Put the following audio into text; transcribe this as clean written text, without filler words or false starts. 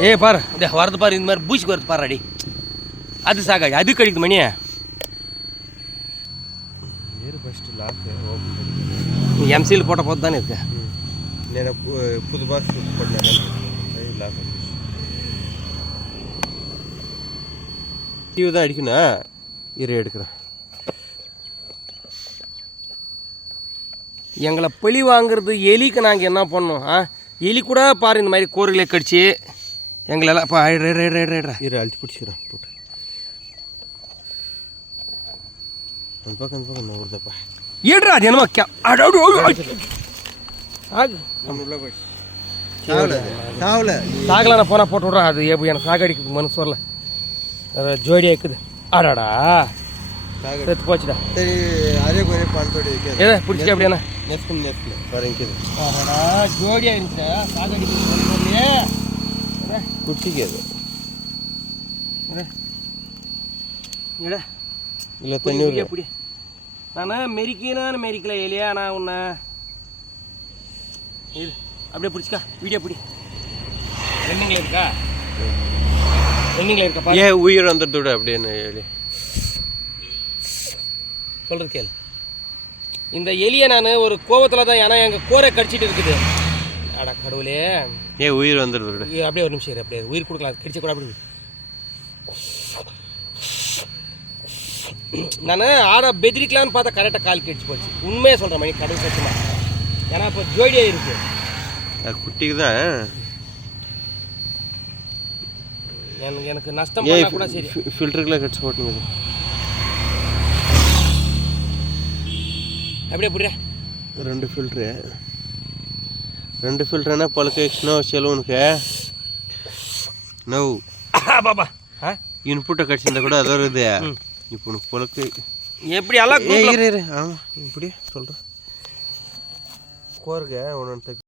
ஏ பாரு இந்த வரது பாரு இந்த மாதிரி பூச்சிக்கு வரது பாரு அடி அது சாகாடி அது கடிக்குது மணி எம்சியில் போட்ட போது தானே இருக்கு புது பாக்ஸ் போட்டேன் டிவி தான் அடிக்கணும் இரு எடுக்கிறேன் எங்களை பழி வாங்குறது எலிக்கு நாங்கள் என்ன பண்ணோம் எலி கூட பாரு இந்த மாதிரி கோரிகளை கடிச்சு எங்களெல்லாம் இப்போ இரு அழிச்சு பிடிச்சிக்கிறேன் போட்டு அந்த பக்கம் வருதப்பா ஏடுறா அது என்னமோ சாகலாம் போனால் போட்டு விட்றா அது எப்படி எனக்கு சாகடிக்கு மனசு வரல ஜோடியாக இருக்குது ஆடாடா செத்து போச்சுடா சரி அதே கொஞ்சம் பணத்தோடு ஏதா பிடிச்சிட்டு அப்படியாண்ணா நெஸ்கும் வரங்கிது ஆடாடா ஜோடியாக இருந்துச்சா சாகடிக்கு குச்சிக்காது இல்லை தண்ணி எப்படி நான் மெரிக்கினான்னு மெரிக்கல இல்லையா நான் உன்னை இது அப்படியே பிடிச்சிக்கா வீடியோ பிடி ரன்னிங்கில் இருக்கா ரன்னிங்கில் இருக்கா ஏன் உயிர் வந்துடுது அப்படின்னு எலி சொல்கிறது கேள் இந்த எலியை நான் ஒரு கோவத்தில் தான் ஏன்னா எங்கள் கோரை கடிச்சிட்டு இருக்குது அடா கடவுளே ஏன் உயிர் வந்துடுது அப்படியே ஒரு நிமிஷம் இரு அப்படியே உயிர் கொடுக்கலாம் கடிச்ச கூட அப்படி நான் ஆடை பெதிரிக்கலான்னு பார்த்தா கரெக்டாக கால் கடிச்சு போச்சு உண்மையாக சொல்கிறேன் மணி கடவுள் சத்தியமா ஏன்னா இப்போ ஜோடியாக இருக்கு குட்டிக்கு தான் எனக்கு நஷ்டம் பண்ணா கூட சரி ஃபில்டருக்குள்ள கட்சி போட்டுங்க அப்படியே புரியா ரெண்டு ஃபில்டர்னா பழுக்கேக்ஸ்னோ செலவுனுக்கு நோ பாபா இன்புட்டை கட்சிருந்தா கூட அது வருது இப்போ உனக்கு பழுக்கு எப்படி எல்லாம் ஆமாம் இப்படி சொல்கிறேன் கோருங்க ஒன்று